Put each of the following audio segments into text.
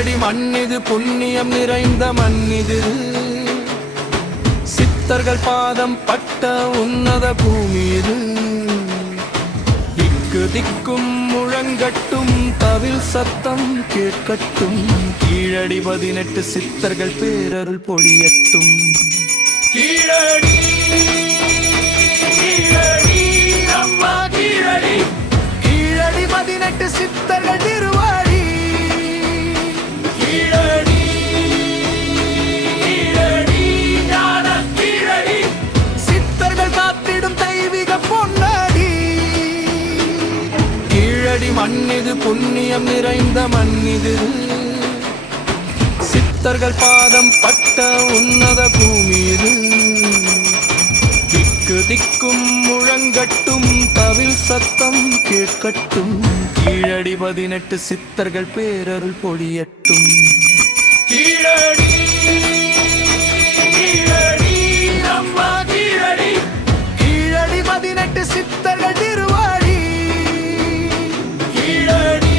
கீழடி மண்ணிது புண்ணியம் நிறைந்த மண்ணிது, சித்தர்கள் பாதம் பட்ட உன்னத பூமி இது. திக்கு திக்கும் முழங்கட்டும் தவில் சத்தம் கேட்கட்டும், கீழடி 18 சித்தர்கள் பேரருள் பொழியட்டும். கீழடி கீழடி அம்மா கீழடி, கீழடி 18 சித்தர்கள் திருவாடி. கீழடி கீழடி ஞான கீழடி, சித்தர்கள் காத்திடும் தெய்வீக பொன்னாடி. கீழடி மண்ணிது புண்ணியம் நிறைந்த மண்ணிது, சித்தர்கள் பாதம் பட்ட உன்னத பூமி இது. திக்கு திக்கும் முழங்கட்டும் தவில் சத்தம் கேட்கட்டும், கீழடி 18 சித்தர்கள் பேரருள் பொழியட்டும். கீழடி கீழடி அம்மா கீழடி, கீழடி 18 சித்தர்கள் திருவாடி. கீழடி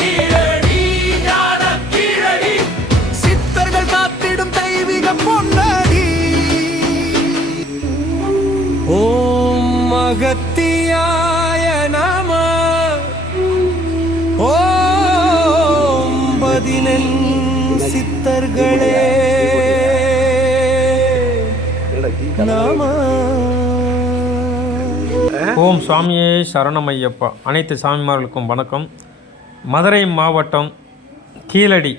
கீழடி ஞான கீழடி, சித்தர்கள் காத்திடும் தெய்வீக பொன்னாடி. ஓம் அகத்தியாய நம, ஓம் 18 சித்தர்களே நம. ஓம் சுவாமியே சரணமையப்பா. அனைத்து சாமிமார்களுக்கும் வணக்கம். மதுரை மாவட்டம் கீழடி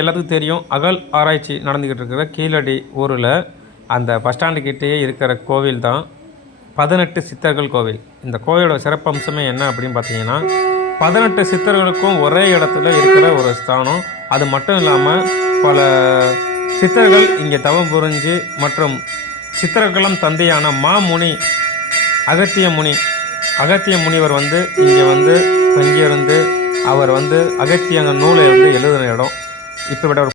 எல்லாத்துக்கும் தெரியும். அகல் ஆராய்ச்சி நடந்துக்கிட்டு இருக்கிற கீழடி ஊரில் அந்த பஸ் ஸ்டாண்டுக்கிட்டே இருக்கிற கோவில் தான் 18 சித்தர்கள் கோவில். இந்த கோவிலோட சிறப்பம்சமே என்ன அப்படின்னு பார்த்தீங்கன்னா, 18 சித்தர்களுக்கும் ஒரே இடத்துல இருக்கிற ஒரு ஸ்தானம். அது மட்டும் இல்லாமல் பல சித்தர்கள் இங்கே தவம் புரிஞ்சு மற்றும் சித்தர்களும் தந்தையான மாமுனி அகத்திய முனிவர் இங்கே தங்கியிருந்து அவர் அகத்திய நூலை எழுதின இடம். இப்படிப்பட்ட